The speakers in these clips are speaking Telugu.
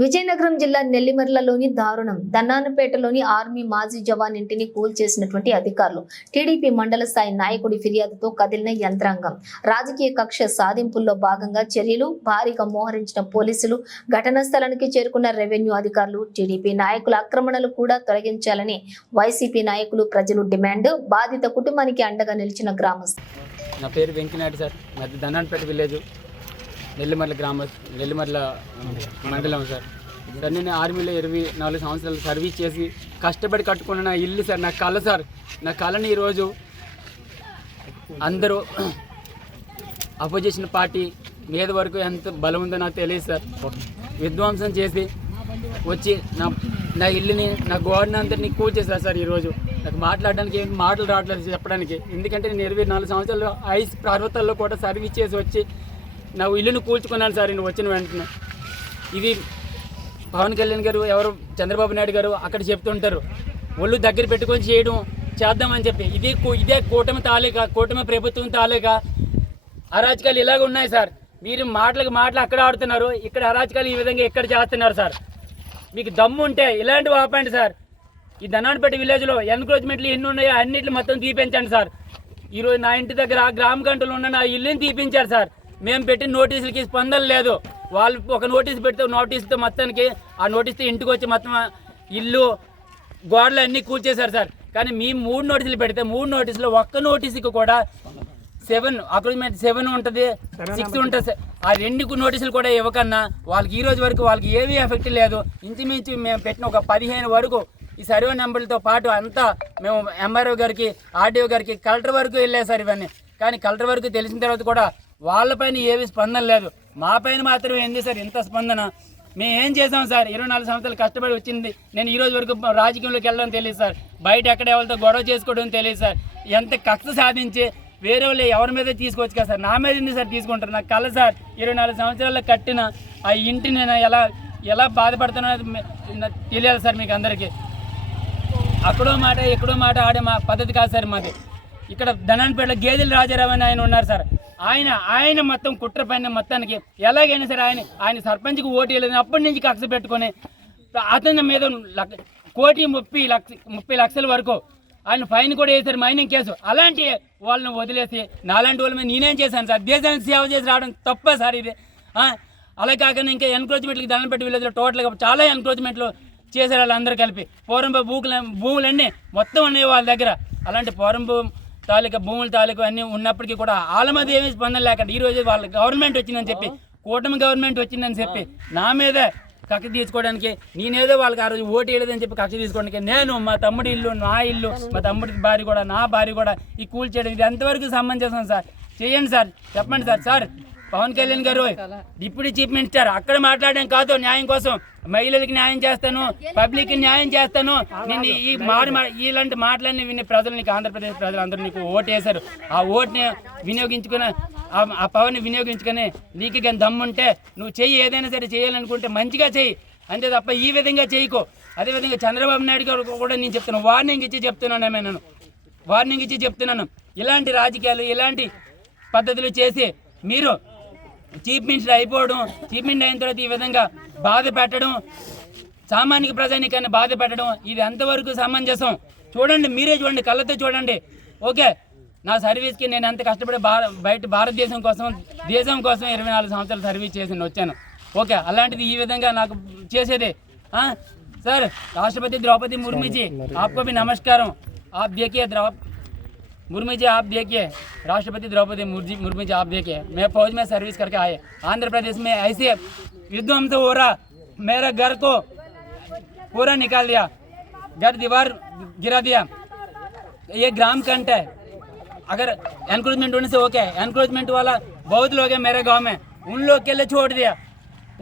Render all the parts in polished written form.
విజయనగరం జిల్లా నెల్లిమర్లలోని దారుణం. దన్నానపేటలోని ఆర్మీ మాజీ జవాన్ ఇంటిని కూల్చేసినటువంటి అధికారులు. టీడీపీ మండల స్థాయి నాయకుడి ఫిర్యాదుతో కదిలిన యంత్రాంగం. రాజకీయ కక్ష సాధింపుల్లో భాగంగా చర్యలు. భారీగా మోహరించిన పోలీసులు. ఘటనా స్థలానికి చేరుకున్న రెవెన్యూ అధికారులు. టీడీపీ నాయకుల ఆక్రమణలు కూడా తొలగించాలని వైసీపీ నాయకులు, ప్రజలు డిమాండ్. బాధిత కుటుంబానికి అండగా నిలిచిన గ్రామస్తులు. నా పేరు వెంకనాయుడు సార్. మాది దన్నానపేట విలేజ్, నెల్లిమర్ల నెల్లిమర్ల మండలం సార్. సార్ నేను ఆర్మీలో 24 సంవత్సరాలు సర్వీస్ చేసి కష్టపడి కట్టుకున్న నా ఇల్లు సార్, నా కళ సార్. నా కళని ఈరోజు అందరూ అపోజిషన్ పార్టీ మీద వరకు ఎంత బలం ఉందో నాకు తెలియదు సార్. విధ్వంసం చేసి వచ్చి నా ఇల్లుని, నా గోడని అందరినీ కూల్చేశారు సార్. ఈరోజు నాకు మాట్లాడడానికి మాటలు రావట్లేదు చెప్పడానికి. ఎందుకంటే నేను 24 సంవత్సరాలు ఐస్ పర్వతాల్లో కూడా సర్వీస్ చేసి వచ్చి నా ఇల్లును కూల్చుకున్నాను సార్. నేను వచ్చిన వెంటనే ఇది పవన్ కళ్యాణ్ గారు, ఎవరు చంద్రబాబు నాయుడు గారు అక్కడ చెప్తుంటారు, ఒళ్ళు దగ్గర పెట్టుకొని చేద్దామని చెప్పి. ఇదే కూటమి తాలూకా, కూటమి ప్రభుత్వం తాలూకా అరాచకాలు ఇలాగ ఉన్నాయి సార్. మీరు మాటలు అక్కడ ఆడుతున్నారు, ఇక్కడ అరాచకాలు ఈ విధంగా ఎక్కడ చేస్తున్నారు సార్. మీకు దమ్ము ఉంటే ఇలాంటివి ఆపండి సార్. ఈ దన్నానపేట విలేజ్లో ఎన్క్రోచ్మెంట్లు ఎన్ని ఉన్నాయో అన్నింటిని మొత్తం తీపించండి సార్. ఈరోజు నా ఇంటి దగ్గర గ్రామ గంటలు ఉన్న నా ఇల్లుని తీపించారు సార్. మేము పెట్టిన నోటీసులకి స్పందన లేదు. వాళ్ళు ఒక నోటీసు పెడితే నోటీసుతో మొత్తానికి ఆ నోటీస్తో ఇంటికి వచ్చి మొత్తం ఇల్లు గోడలు అన్నీ కూల్చేశారు సార్. కానీ మేము 3 నోటీసులు పెడితే 3 నోటీసులు ఒక్క నోటీసుకి కూడా 7 అగ్రిమెంట్ 7 ఉంటుంది, 6 ఉంటుంది సార్. ఆ 2 నోటీసులు కూడా ఇవ్వకన్నా వాళ్ళకి ఈ రోజు వరకు వాళ్ళకి ఏమీ ఎఫెక్ట్ లేదు. ఇంచుమించు మేము పెట్టిన ఒక 15 వరకు ఈ సర్వే నెంబర్లతో పాటు అంతా మేము ఎంఆర్ఓ గారికి, ఆర్డీఓ గారికి, కలెక్టర్ వరకు వెళ్ళాయి సార్ ఇవన్నీ. కానీ కలెక్టర్ వరకు తెలిసిన తర్వాత కూడా వాళ్ళపైన ఏవి స్పందన లేదు. మా పైన మాత్రం ఏంది సార్ ఇంత స్పందన? మేము ఏం చేసాం సార్? 24 సంవత్సరాలు కష్టపడి వచ్చింది. నేను ఈ రోజు వరకు రాజకీయంలోకి వెళ్ళడం తెలియదు సార్. బయట ఎక్కడ ఎవరితో గొడవ చేసుకోవడం తెలియదు సార్. ఎంత కక్ష సాధించి వేరే వాళ్ళు ఎవరి మీద తీసుకోవచ్చు కదా సార్, నా మీద ఉంది సార్ తీసుకుంటారు. నాకు కల సార్ 24 సంవత్సరాల్లో కట్టిన ఆ ఇంటిని నేను ఎలా బాధపడుతున్నా తెలియాలి సార్ మీకు అందరికీ. అక్కడో మాట ఎక్కడో మాట ఆడే మా పద్ధతి కాదు సార్ మాది. ఇక్కడ దన్నానపేటలో గేదెల రాజారావు అని ఆయన ఉన్నారు సార్. ఆయన మొత్తం కుట్ర పైన మొత్తానికి ఎలాగైనా సరే ఆయన సర్పంచ్కి ఓటు వేయలేదు. అప్పటి నుంచి కక్ష పెట్టుకొని అతని మీద 1,30 లక్షల వరకు ఆయన ఫైన్ కూడా వేశారు, మైనింగ్ కేసు. అలాంటి వాళ్ళని వదిలేసి నాలాంటి వాళ్ళ మీద నేనేం చేశాను సార్? దేశానికి సేవ చేసి రావడం తప్ప సార్ ఇది. అలా కాకుండా ఇంకా ఎన్క్రోచ్మెంట్లకి దన్నానపేట విలేజ్లో టోటల్గా చాలా ఎన్క్రోచ్మెంట్లు చేశారు వాళ్ళందరూ కలిపి. పూర్వం భూములన్నీ మొత్తం ఉన్నాయి వాళ్ళ దగ్గర. అలాంటి పూర్వం తాలూకా భూముల తాలూకా అన్నీ ఉన్నప్పటికీ కూడా వాళ్ళ మీద ఏమీ స్పందన లేకుండా ఈరోజు వాళ్ళ గవర్నమెంట్ వచ్చిందని చెప్పి, కూటమి గవర్నమెంట్ వచ్చిందని చెప్పి నా మీద కక్ష తీసుకోవడానికి, నేనేదో వాళ్ళకి ఆ రోజు ఓటు వేయలేదని చెప్పి కక్ష తీసుకోవడానికి నేను, మా తమ్ముడి ఇల్లు, నా ఇల్లు, మా తమ్ముడి భార్య కూడా, నా భార్య కూడా ఈ కూల్చేయడం ఇది ఎంతవరకు సమంజసం సార్? చేయండి సార్, చెప్పండి సార్. సార్ పవన్ కళ్యాణ్ గారు డిప్యూటీ చీఫ్ మినిస్టర్, అక్కడ మాట్లాడడం కాదు న్యాయం కోసం. మహిళలకి న్యాయం చేస్తాను, పబ్లిక్కి న్యాయం చేస్తాను. నేను ఇలాంటి మాటలన్నీ విని ప్రజలు, నీకు ఆంధ్రప్రదేశ్ ప్రజలందరూ నీకు ఓటు వేశారు. ఆ ఓటుని వినియోగించుకుని, ఆ పవర్ని వినియోగించుకొని నీకు కానీ దమ్ముంటే నువ్వు చెయ్యి. ఏదైనా సరే చేయాలనుకుంటే మంచిగా చెయ్యి, అంతే తప్ప ఈ విధంగా చేయకు. అదేవిధంగా చంద్రబాబు నాయుడు గారు కూడా నేను చెప్తున్నాను, వార్నింగ్ ఇచ్చి చెప్తున్నాను. ఇలాంటి రాజకీయాలు, ఇలాంటి పద్ధతులు చేసి మీరు చీఫ్ మినిస్టర్ అయిపోవడం, చీఫ్ మినిస్టర్ అయిన తర్వాత ఈ విధంగా బాధ పెట్టడం, సామాన్య ప్రజానికాన్ని బాధ పెట్టడం, ఇది ఎంతవరకు సమంజసం? చూడండి, మీరే చూడండి, కళ్ళతో చూడండి. ఓకే, నా సర్వీస్కి నేను ఎంత కష్టపడి బయట భారతదేశం కోసం, దేశం కోసం 24 సంవత్సరాలు సర్వీస్ చేసి వచ్చాను. ఓకే, అలాంటిది ఈ విధంగా నాకు చేసేదే సార్? రాష్ట్రపతి द्रौपदी मुर्मू जी, आपको भी नमस्कारम. आप देखिए मुर्मू जी, आप देखिए राष्ट्रपति द्रौपदी मुर्मू जी, आप देखिए मैं फौज में सर्विस करके आए. आंध्र प्रदेश में ऐसे विध्वंस हो रहा, मेरा घर को पूरा निकाल दिया, घर दीवार गिरा दिया. ये ग्राम कंट है. अगर एनक्रोचमेंट होने से ओके, एनक्रोचमेंट वाला बहुत लोग हैं मेरे गांव में, उन लोग के लिए छोड़ दिया.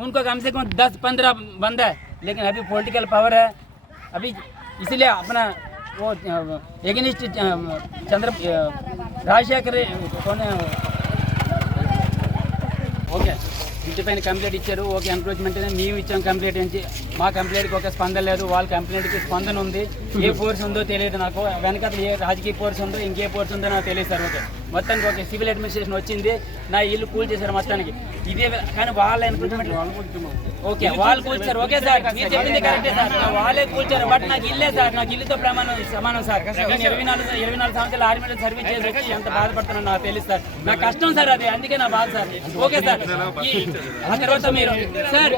उनको कम से कम 10-15 बंदा है. लेकिन अभी पॉलिटिकल पावर है अभी, इसलिए अपना वो एगेनिस्ट राजशेखर कौन है? ओके. ఇంటి పైన కంప్లైంట్ ఇచ్చారు. ఓకే ఎంక్రోచ్మెంట్ మేము ఇచ్చాం కంప్లైంట్ నుంచి. మా కంప్లైంట్కి ఒక స్పందన లేదు, వాళ్ళ కంప్లైంట్కి స్పందన ఉంది. ఏ ఫోర్స్ ఉందో తెలియదు నాకు, వెనకాల ఏ రాజకీయ ఫోర్స్ ఉందో ఇంకే ఫోర్స్ ఉందో నాకు తెలియదు సార్. ఓకే మొత్తానికి ఓకే సివిల్ అడ్మినిస్ట్రేషన్ వచ్చింది, నా ఇల్లు కూల్ చేశారు మొత్తానికి. ఇదే కానీ వాళ్ళ ఎంక్రోచ్మెంట్ ఓకే వాళ్ళు కూల్చారు. ఓకే సార్ మీరు చెప్పింది కరెక్టే సార్, వాళ్ళే కూల్చారు. బట్ నాకు ఇల్లే సార్, నాకు ఇల్లుతో సమానం సార్. నేను 24 సంవత్సరాలు ఆర్మీలో సర్వీస్ చేసి వచ్చి ఎంత బాధపడుతున్నాను నాకు తెలుసు సార్. నా కష్టం సార్ అది, అందుకే నా బాధ సార్. ఓకే సార్ ఆ తర్వాత మీరు సార్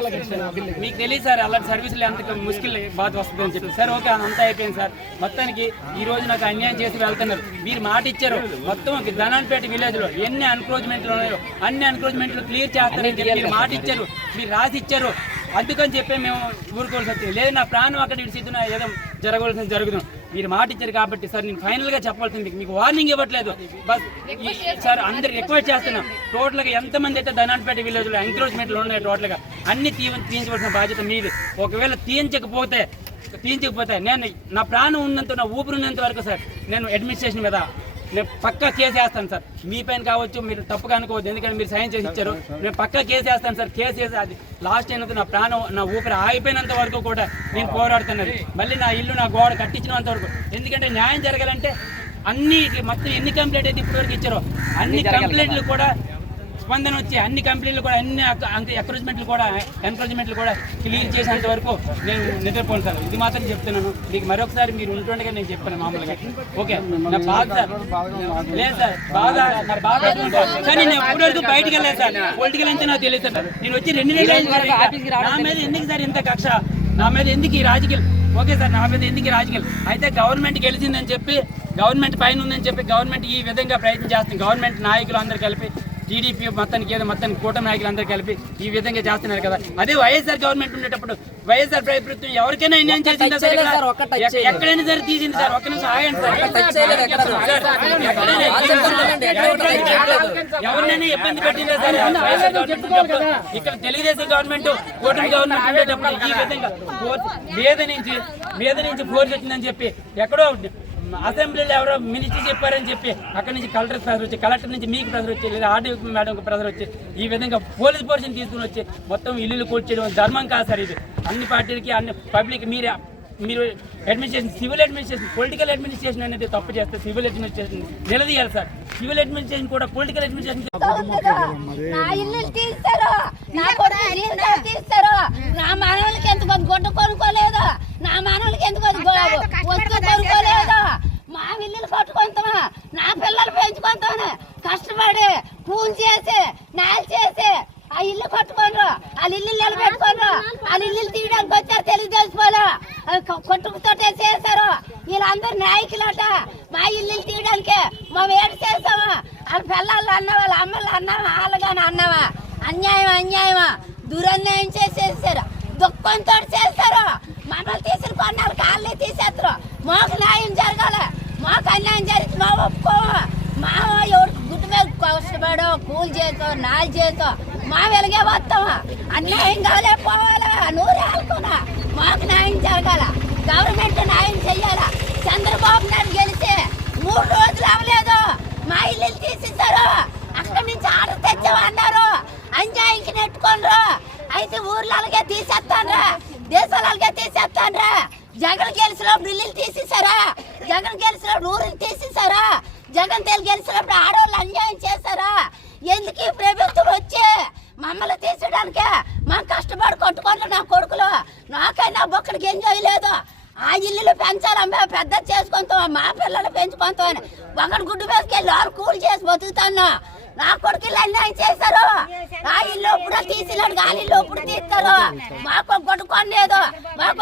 మీకు తెలియదు సార్ అలాంటి సర్వీసులు ఎంత ముష్కిల్ బాధ వస్తుంది అని చెప్పి సార్. ఓకే అంతా అయిపోయింది సార్. మొత్తానికి ఈ రోజు నాకు అన్యాయం చేసి వెళ్తున్నారు. మీరు మాట ఇచ్చారు మొత్తం ధనాన్పేట విలేజ్ లో ఎన్ని ఎన్క్రోచ్మెంట్లు ఉన్నాయో అన్ని ఎన్క్రోచ్మెంట్లు క్లియర్ చేస్తారని చెప్పి మీరు మాట ఇచ్చారు, మీరు రాసి ఇచ్చారు. అందుకని చెప్పి మేము ఊరుకోవాల్సి వచ్చింది. లేదు నా ప్రాణం అక్కడ ఇడిచిద్దున ఏదో జరగవలసింది జరుగుతుంది. మీరు మాట ఇచ్చారు కాబట్టి సార్ నేను ఫైనల్ గా చెప్పాల్సింది, మీకు వార్నింగ్ ఇవ్వట్లేదు బస్ సార్. అందరు రిక్వెస్ట్ చేస్తున్నాం, టోటల్ గా ఎంతమంది అయితే ధనాన్పేట విలేజ్ లో ఎంక్రోచ్మెంట్లు ఉన్నాయి టోటల్ గా అన్ని తీయించవలసిన బాధ్యత మీది. ఒకవేళ తీయించకపోతే నేను నా ప్రాణం ఉన్నంత, నా ఊపిరి ఉన్నంత వరకు సార్ నేను అడ్మినిస్ట్రేషన్ మీద నేను పక్కా కేసు వేస్తాను సార్. మీ పైన కావచ్చు, మీరు తప్పుగా అనుకోవద్దు, ఎందుకంటే మీరు సైన్ చేసి ఇచ్చారు. నేను పక్కా కేసు వేస్తాను సార్. కేసు వేసి అది లాస్ట్ అయినంత నా ప్రాణం నా ఊపిరి ఆగిపోయినంత వరకు కూడా నేను పోరాడుతున్నది. మళ్ళీ నా ఇల్లు నా గోడ కట్టించినంత వరకు, ఎందుకంటే న్యాయం జరగాలంటే అన్ని మొత్తం ఎన్ని కంప్లైంట్ అయితే ఇప్పటివరకు ఇచ్చారో అన్ని కంప్లైంట్లు కూడా స్పందన వచ్చి అన్ని కంప్లైంట్లు కూడా అన్ని ఎంకరేజ్మెంట్లు కూడా క్లియర్ చేసేంత వరకు నేను నిద్రపోను సార్. ఇది మాత్రం చెప్తున్నాను మీకు. మరొకసారి మీరు ఉంటుండగా నేను చెప్పాను మామూలుగా. ఓకే నా బాధ సార్ లేదు సార్, బాధ నా బాధ కానీ నేను ఎప్పటివరకు బయటకు వెళ్ళలేదు సార్. పొలిటికల్ అంటే నాకు తెలియదు సార్. నేను వచ్చి 2 నెలలు నా మీద ఎందుకు సార్ ఇంత కక్ష, నా మీద ఎందుకు ఈ రాజకీయాలు? ఓకే సార్ నా మీద ఎందుకు ఈ రాజకీయాలు? అయితే గవర్నమెంట్ గెలిచిందని చెప్పి, గవర్నమెంట్ పైన ఉందని చెప్పి గవర్నమెంట్ ఈ విధంగా ప్రయత్నం చేస్తుంది. గవర్నమెంట్ నాయకులు అందరూ కలిపి టీడీపీ మొత్తానికి కూటమి నాయకులు అందరూ కలిపి ఈ విధంగా చేస్తున్నారు కదా. అదే వైఎస్ఆర్ గవర్నమెంట్ ఉండేటప్పుడు వైఎస్ఆర్ ప్రభుత్వం ఎవరికైనా అన్యాయం చేసిందా సార్? ఎక్కడైనా సరే తీసింది సార్. ఒక్క నిమిషం ఆగండి సార్. ఎవరినైనా ఇబ్బంది పెట్టిందా సార్? ఇక్కడ తెలుగుదేశం గవర్నమెంట్ కూటమి గవర్నమెంట్ ఉండేటప్పుడు ఈ విధంగా మీద నుంచి ఫోర్స్ వచ్చిందని చెప్పి ఎక్కడో అసెంబ్లీలో ఎవరో మినిస్టర్ చెప్పారని చెప్పి అక్కడి నుంచి కలెక్టర్ ప్రెజర్ వచ్చి, కలెక్టర్ నుంచి మీకు ప్రెజర్ వచ్చి, లేదా ఆర్డీఓ మేడంకి ప్రెజర్ వచ్చి ఈ విధంగా పోలీస్ ఫోర్స్ని తీసుకుని వచ్చి మొత్తం ఇల్లు కూర్చోడం ధర్మం కాదు సార్. ఇది అన్ని పార్టీలకి అన్ని పబ్లిక్ మీరు administration, civil administration, political administration అనేది తప్పు చేస్తే సివిల్ అడ్మినిస్ట్రేషన్ నిలదీయాలి సార్. సివిల్ అడ్మినిస్ట్రేషన్ కూడా పొలిటికల్ అడ్మినిస్ట్రేషన్ నా మానవులకి ఎంత గుడ్డ కొనుక్కోలేదు, నా మానవులకి ఎంత వస్తువు కొనుక్కోలేదు. మా ఇల్లులు కట్టుకుంటామా, నా పిల్లలు పెంచుకుంటామని కష్టపడి పూలు చేసి నాలు చేసి ఆ ఇల్లు కట్టుకోనరు, వాళ్ళ ఇల్లు నిలబెట్టుకోనరు, వాళ్ళ ఇల్లు తీయడానికి వచ్చారు తెలుగుదేశం వాళ్ళు. కొట్టుకుతోటే చేశారు వీళ్ళందరూ నాయకులట. మా ఇల్లు తీయడానికి మేము ఏడు చేస్తామా, వాళ్ళ పిల్లలు అన్నావా, వాళ్ళ అమ్మలు అన్నావా, వాళ్ళగాని అన్నావా? అన్యాయమా దురన్యాయం చేసేసారు, దుఃఖంతో చేస్తారు. మమ్మల్ని తీసిన కొన్నాళ్ళు కాళ్ళే తీసేస్తారు. మాకు న్యాయం జరగాలి, మాకు అన్యాయం జరిగితే మా ఒప్పుకోము. మా ఎవరు గుడ్డు మీద కష్టపడో కూలి చేసో నాలు చేసో మా వెలుగే వస్తామా? అన్యాయం కాలే పోవాలా, నూరు ఆడుకున్నా మాకు న్యాయం జరగాల, గవర్నమెంట్ న్యాయం చెయ్యాలా. చంద్రబాబు నాయుడు గెలిచి 3 రోజులు అవ్వలేదు, మా ఇల్లు తీసేశారు. అక్కడి నుంచి ఆర్డర్ తెచ్చామన్నారు, అన్యాయంకి నెట్టుకోనరు. అయితే ఊర్లో అలాగే తీసేస్తాన్రా, దేశాలు అలాగే తీసేస్తాన్రా. జగన్ గెలిచినప్పుడు ఇల్లు తీసేశారా, జగన్ గెలిచినప్పుడు ఊరిని తీసేశారా, జగన్ గెలిచినప్పుడు ఆడవాళ్ళు అన్యాయం చేశారా? ఎందుకు ఈ ప్రభుత్వం వచ్చి మమ్మల్ని తీసేయడానికే? మా కష్టపడి కొట్టుకుంటారు నా కొడుకులు, నాకైనా ఒక్కడికి ఎంజాయ్ లేదు. ఆ ఇల్లులు పెంచాలమ్మా, పెద్ద చేసుకుంటాం, మా పిల్లలు పెంచుకుంటాం అని ఒకటి గుడ్డు వేసుకెళ్ళి వాళ్ళు కూలి చేసి బతుకుతాను. నా కొడుకులు అన్యాయం చేశారు. ఆ ఇల్లు ఎప్పుడు తీసినాడు, ఆ ఇల్లు ఎప్పుడు తీస్తారు? మాకు కొట్టుకోలేదు, మాకు